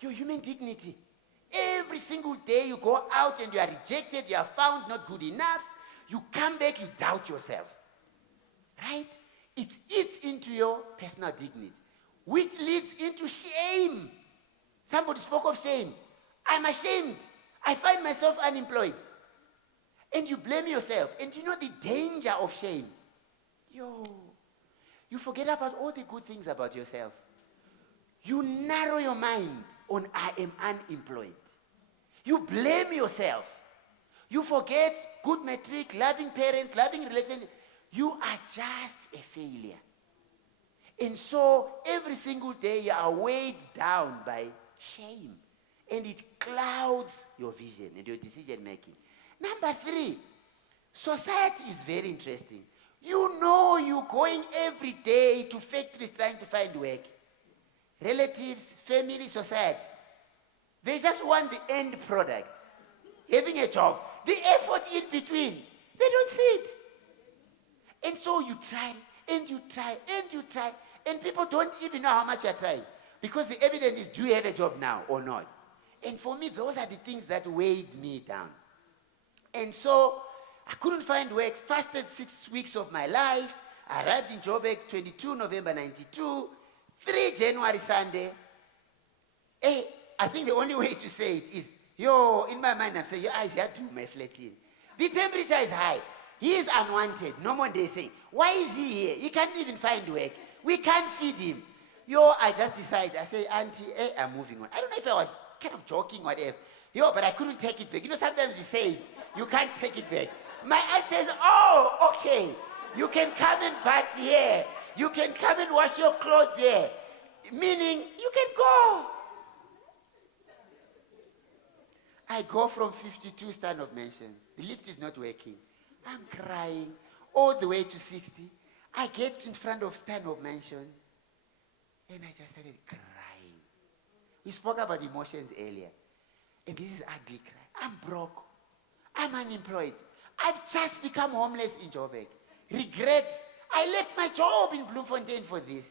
your human dignity. Every single day you go out and you are rejected, you are found not good enough, you come back, you doubt yourself. Right? It eats into your personal dignity, which leads into shame. Somebody spoke of shame. I'm ashamed. I find myself unemployed. And you blame yourself. And you know the danger of shame. You forget about all the good things about yourself. You narrow your mind on I am unemployed. You blame yourself. You forget good metric, loving parents, loving relationship. You are just a failure. And so every single day you are weighed down by shame. And it clouds your vision and your decision making. Number 3, society is very interesting. You know you're going every day to factories trying to find work. Relatives, family, society. They just want the end product. Having a job. The effort in between, they don't see it. And so you try, and you try, and you try. And people don't even know how much you're trying. Because the evidence is, do you have a job now or not? And for me, those are the things that weighed me down. And so, I couldn't find work, fasted 6 weeks of my life. I arrived in Joburg, 22 November 92, 3 January Sunday. Hey, I think the only way to say it is, in my mind, I'm saying, your eyes are too my flat in. The temperature is high. He is unwanted. No one they say, why is he here? He can't even find work. We can't feed him. I just decided, I say, Auntie, I'm moving on. I don't know if I was kind of joking, whatever. But I couldn't take it back. Sometimes you say it, you can't take it back. My aunt says, oh, okay. You can come and bath here. You can come and wash your clothes here. Meaning, you can go. I go from 52 stand-up mansions. The lift is not working. I'm crying all the way to 60. I get in front of stand-up mansion, and I just started crying. We spoke about emotions earlier, and this is ugly cry. I'm broke. I'm unemployed. I've just become homeless in Joburg. Regret. I left my job in Bloemfontein for this.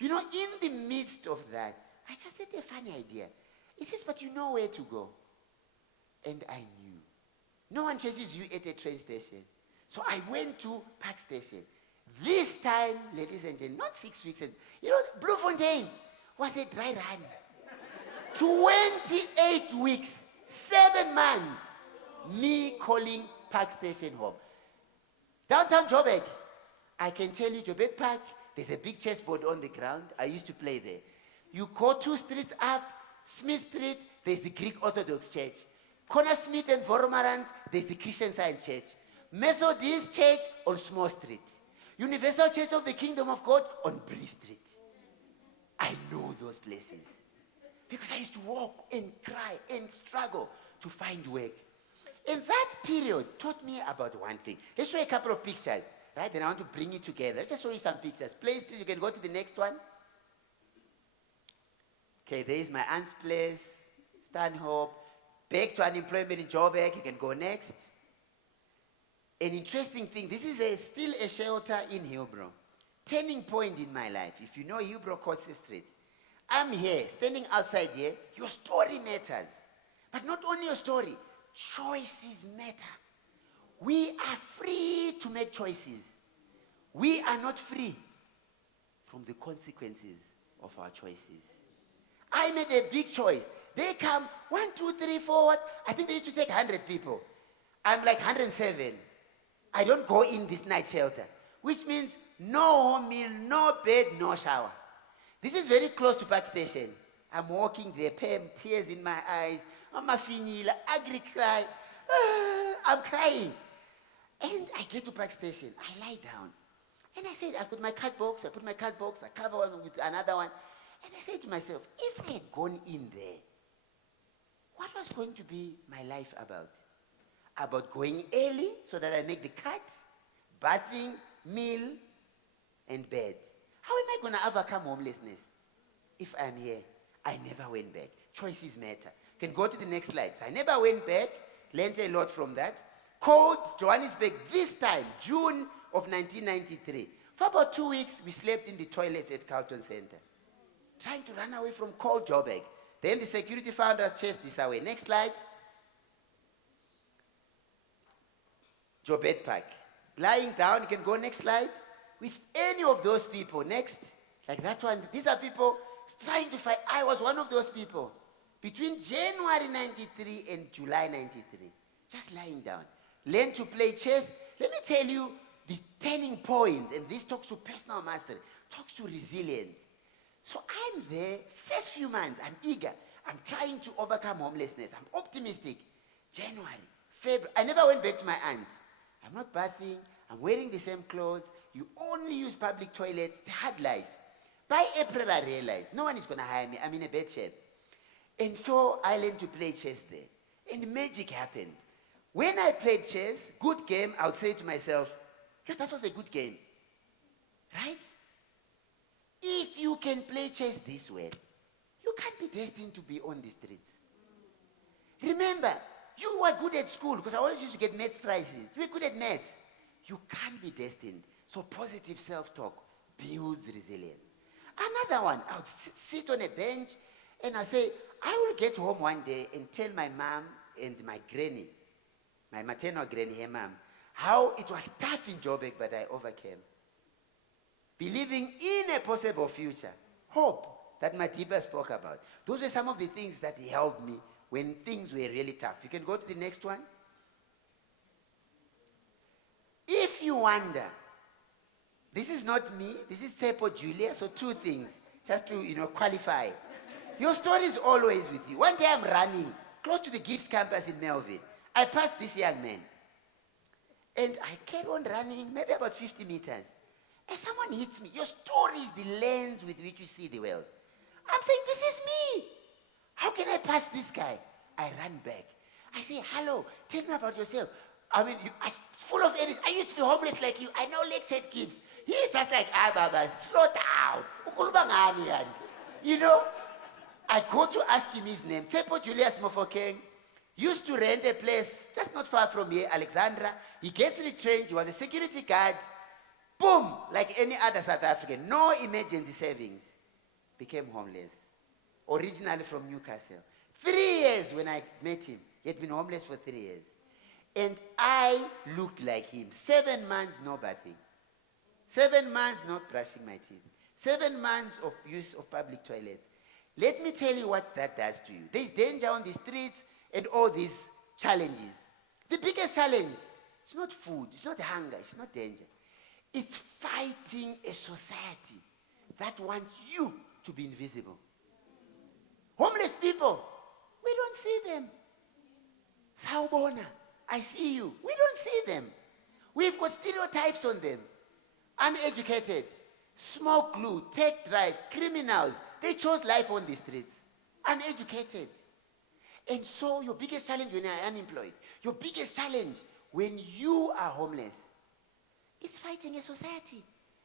In the midst of that, I just had a funny idea. He says, but you know where to go. And I knew. No one chases you at a train station. So I went to Park Station. This time, ladies and gentlemen, not 6 weeks. Bloemfontein was a dry run. 28 weeks, 7 months, me calling Park Station home. Downtown Joburg, I can tell you, Joburg Park, there's a big chessboard on the ground. I used to play there. You go 2 streets up, Smith Street, there's the Greek Orthodox Church. Corner Smith and Vormarans, there's the Christian Science Church. Methodist Church on Small Street. Universal Church of the Kingdom of God on Bree Street. I know those places. Because I used to walk and cry and struggle to find work. And that period taught me about one thing. Let's show you a couple of pictures, right? And I want to bring it together. Let's just show you some pictures. Plain Street, you can go to the next one. Okay, there is my aunt's place, Stanhope. Back to unemployment in Joburg, you can go next. An interesting thing, this is still a shelter in Hillbrow. Turning point in my life. If you know Hillbrow Courtesy Street, I'm here, standing outside here. Your story matters. But not only your story, choices matter. We are free to make choices. We are not free from the consequences of our choices. I made a big choice. They come, 1, 2, 3, 4, what? I think they used to take 100 people. I'm like 107. I don't go in this night shelter, which means no home meal, no bed, no shower. This is very close to Park Station. I'm walking there, tears in my eyes. I'm a finila, ugly cry. I'm crying. And I get to Park Station. I lie down. And I said, I put my card box, I cover one with another one. And I said to myself, if I had gone in there, what was going to be my life about? About going early so that I make the cut, bathing, meal, and bed. How am I going to overcome homelessness? If I'm here, I never went back. Choices matter. Can go to the next slide. So I never went back. Learned a lot from that. Cold Johannesburg this time, June of 1993. For about 2 weeks, we slept in the toilets at Carlton Center. Trying to run away from cold Joburg. Then the security found us, chased this away. Next slide. Jobet Park. Lying down, you can go next slide. With any of those people, next, like that one. These are people trying to fight. I was one of those people. Between January 93 and July 93. Just lying down. Learn to play chess. Let me tell you the turning points, and this talks to personal mastery, talks to resilience. So I'm there, first few months, I'm eager. I'm trying to overcome homelessness. I'm optimistic. January, February, I never went back to my aunt. I'm not bathing. I'm wearing the same clothes. You only use public toilets. It's a hard life. By April, I realized no one is going to hire me. I'm in a bad shape. And so I learned to play chess there. And magic happened. When I played chess, good game, I would say to myself, yeah, that was a good game. Right? If you can play chess this way, you can't be destined to be on the streets. Remember, you were good at school, because I always used to get maths prizes. You were good at maths. You can't be destined. So positive self-talk builds resilience. Another one, I would sit on a bench and I say, I will get home one day and tell my mom and my granny, my maternal granny, her mom, how it was tough in Joburg, but I overcame. Believing in a possible future. Hope that Madiba spoke about. Those were some of the things that helped me when things were really tough. You can go to the next one. If you wonder, this is not me, this is Tsepo Julia, so two things, just to qualify. Your story is always with you. One day I'm running close to the Gibbs campus in Melville. I passed this young man. And I carry on running, maybe about 50 meters. And someone hits me. Your story is the lens with which you see the world. I'm saying, this is me. How can I pass this guy? I run back. I say, hello, tell me about yourself. I mean, full of energy. I used to be homeless like you. I know Lakeside Gibbs. He's just like, Baba, slow down. I go to ask him his name. Tsepo Julius Mofokeng used to rent a place just not far from here, Alexandra. He gets retrained. He was a security guard. Boom, like any other South African. No emergency savings. Became homeless. Originally from Newcastle. 3 years when I met him. He had been homeless for 3 years. And I looked like him. 7 months, no bathing. 7 months, not brushing my teeth. 7 months of use of public toilets. Let me tell you what that does to you. There's danger on the streets and all these challenges. The biggest challenge, it's not food, it's not hunger, it's not danger. It's fighting a society that wants you to be invisible. Homeless people, we don't see them. Sawubona, I see you. We don't see them. We've got stereotypes on them. Uneducated, smoke glue, take drive, criminals. They chose life on the streets. Uneducated. And so your biggest challenge when you're unemployed, your biggest challenge when you are homeless, is fighting a society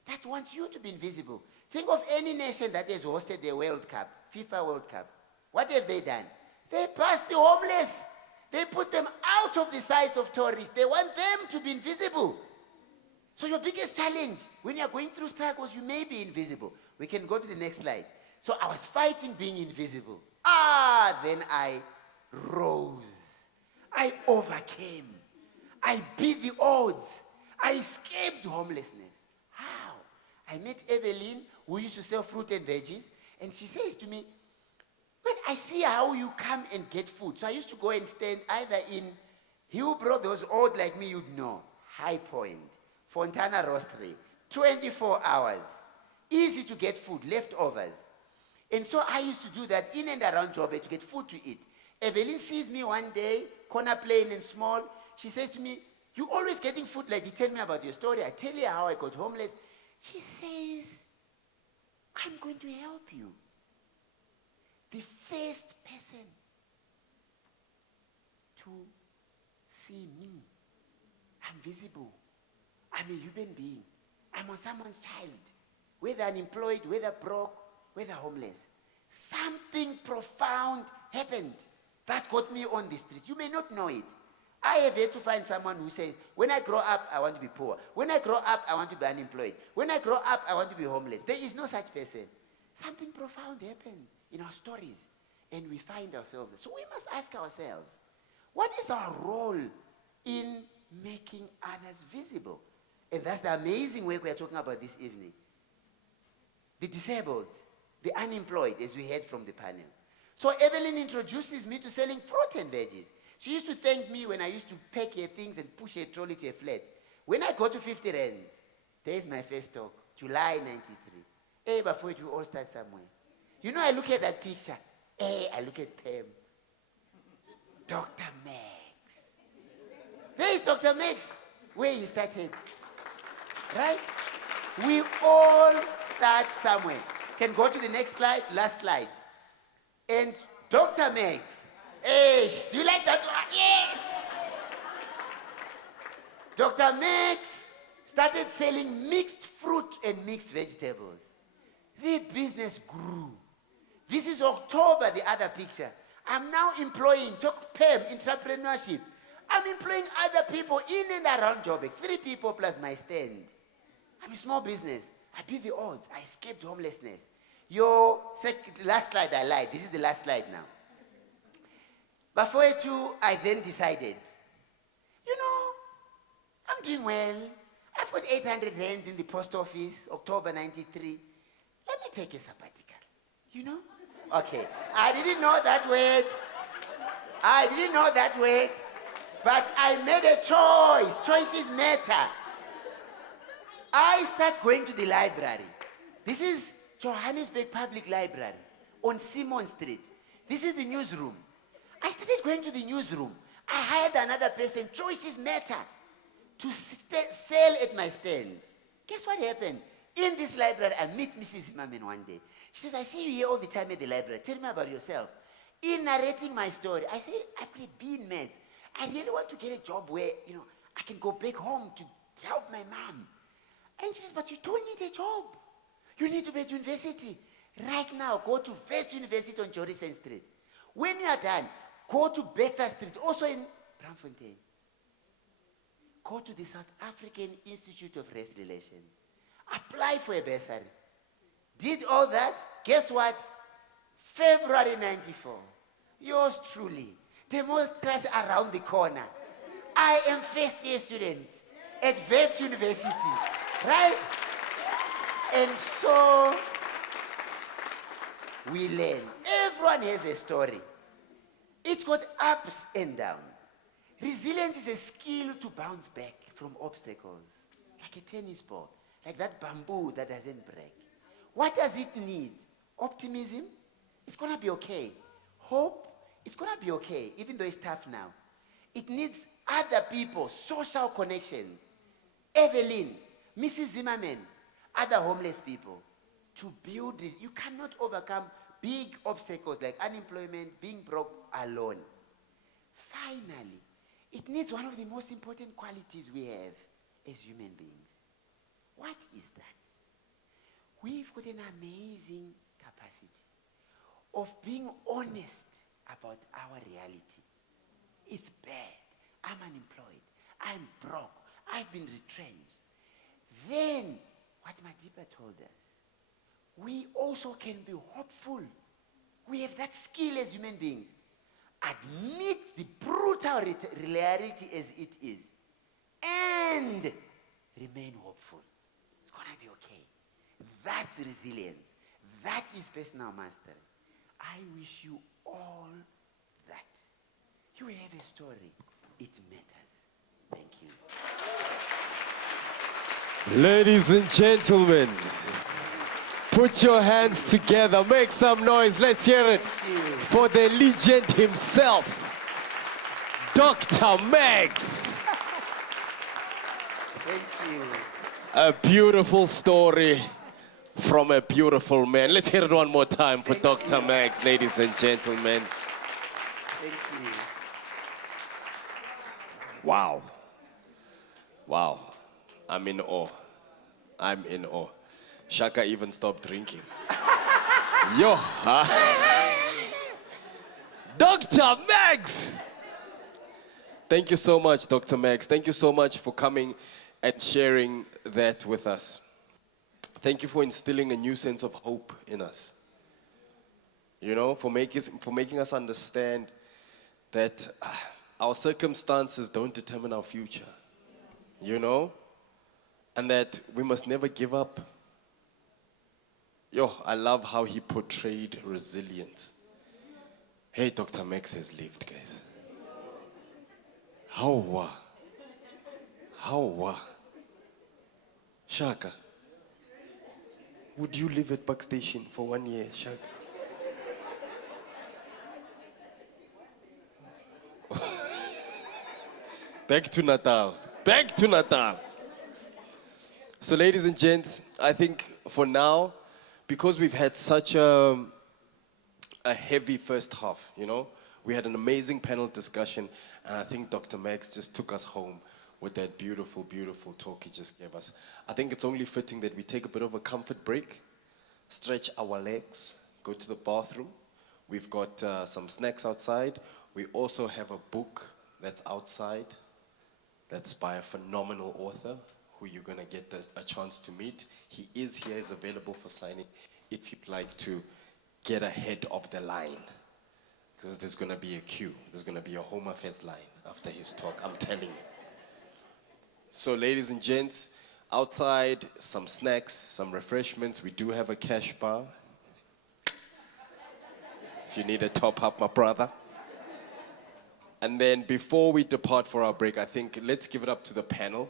that wants you to be invisible. Think of any nation that has hosted the World Cup, FIFA World Cup. What have they done? They passed the homeless. They put them out of the sights of tourists. They want them to be invisible. So your biggest challenge, when you're going through struggles, you may be invisible. We can go to the next slide. So I was fighting being invisible. Then I rose. I overcame. I beat the odds. I escaped homelessness. How? I met Evelyn, who used to sell fruit and veggies, and she says to me, when I see how you come and get food. So I used to go and stand either in Hillbrow, those old like me, you'd know, High Point, Fontana Roastery, 24 hours. Easy to get food, leftovers. And so I used to do that in and around Joburg to get food to eat. Evelyn sees me one day, corner plain and small. She says to me, you always getting food like you tell me about your story. I tell you how I got homeless. She says, I'm going to help you. The first person to see me. I'm visible. I'm a human being. I'm on someone's child. Whether unemployed, whether broke, whether homeless. Something profound happened. That's got me on the streets. You may not know it. I have yet to find someone who says, when I grow up, I want to be poor. When I grow up, I want to be unemployed. When I grow up, I want to be homeless. There is no such person. Something profound happened in our stories. and we find ourselves. So we must ask ourselves, what is our role in making others visible? And that's the amazing work we are talking about this evening. The disabled, the unemployed, as we heard from the panel. So Evelyn introduces me to selling fruit and veggies. She used to thank me when I used to pack her things and push her trolley to a flat. When I go to 50 rands, there's my first talk, July 93. Hey, before it, we all start somewhere. You know, I look at that picture. Hey, I look at Pam. Dr. Max. There is Dr. Max, where he started. Right? We all start somewhere. Can go to the next slide, last slide. And Dr. Max. Hey, do you like that one? Yes! Dr. Max started selling mixed fruit and mixed vegetables. The business grew. This is October, the other picture. I'm now employing, talk PEM, entrepreneurship. I'm employing other people in and around Joburg. 3 people plus my stand. I'm a small business. I beat the odds. I escaped homelessness. Last slide, I lied. This is the last slide now. Before I then decided, you know, I'm doing well. I've got 800 rands in the post office, October 93. Let me take a sabbatical, you know? Okay, I didn't know that word. But I made a choice. Choices matter. I start going to the library. This is Johannesburg Public Library on Simon Street. This is the newsroom. I started going to the newsroom. I hired another person. Choices matter. To sell at my stand. Guess what happened? In this library, I meet Mrs. Zimmerman one day. She says, I see you here all the time at the library. Tell me about yourself. In narrating my story, I say, I've got a bean mad. I really want to get a job where, you know, I can go back home to help my mom. And she says, but you don't need a job. You need to be at university. Right now, go to First University on Jorison Street. When you are done, go to Betha Street, also in Braamfontein. Go to the South African Institute of Race Relations. Apply for a bursary. Did all that. Guess what? February 94. Yours truly. Democracy around the corner. I am first year student at Wits University. Right? And so we learn. Everyone has a story. It's got ups and downs. Resilience is a skill to bounce back from obstacles. Like a tennis ball. Like that bamboo that doesn't break. What does it need? Optimism? It's going to be okay. Hope? It's going to be okay, even though it's tough now. It needs other people, social connections. Evelyn, Mrs. Zimmerman, other homeless people. To build this, you cannot overcome big obstacles like unemployment, being broke alone. Finally, it needs one of the most important qualities we have as human beings. What is that? We've got an amazing capacity of being honest about our reality. It's bad. I'm unemployed. I'm broke. I've been retrenched. Then, what Madiba told us, we also can be hopeful. We have that skill as human beings. Admit the brutal reality as it is. And remain hopeful. It's going to be okay. That's resilience. That is personal mastery. I wish you all that. You have a story. It matters. Thank you. Ladies and gentlemen, put your hands together. Make some noise. Let's hear it for the legend himself, Dr. Max. Thank you. A beautiful story from a beautiful man. Let's hear it one more time for Dr. Max, ladies and gentlemen. Thank you. Wow. Wow. I'm in awe. I'm in awe. Shaka even stopped drinking. Yo. Dr. Max! Thank you so much, Dr. Max. Thank you so much for coming and sharing that with us. Thank you for instilling a new sense of hope in us. you know, for making us understand that our circumstances don't determine our future, you know, and that we must never give up. Yo, I love how he portrayed resilience. Hey, Dr. Max has lived, guys. How? Shaka, would you live at Buck Station for 1 year, Shaka? Back to Natal. Back to Natal. So, ladies and gents, I think for now, because we've had such a heavy first half, you know, we had an amazing panel discussion, and I think Dr. Max just took us home with that beautiful, beautiful talk he just gave us. I think it's only fitting that we take a bit of a comfort break, stretch our legs, go to the bathroom. We've got some snacks outside. We also have a book that's outside. That's by a phenomenal author who you're going to get a chance to meet. He is here, is available for signing if you'd like to get ahead of the line. Because there's going to be a queue. There's going to be a Home Affairs line after his talk, I'm telling you. So ladies and gents, outside, some snacks, some refreshments. We do have a cash bar. If you need a top up, my brother. And then before we depart for our break, I think let's give it up to the panel.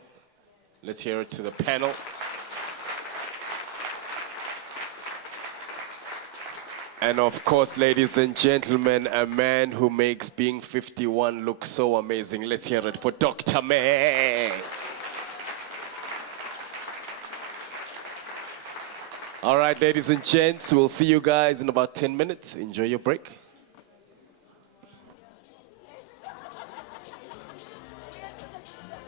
Let's hear it to the panel. And of course, ladies and gentlemen, a man who makes being 51 look so amazing. Let's hear it for Dr. Max. All right, ladies and gents, we'll see you guys in about 10 minutes. Enjoy your break.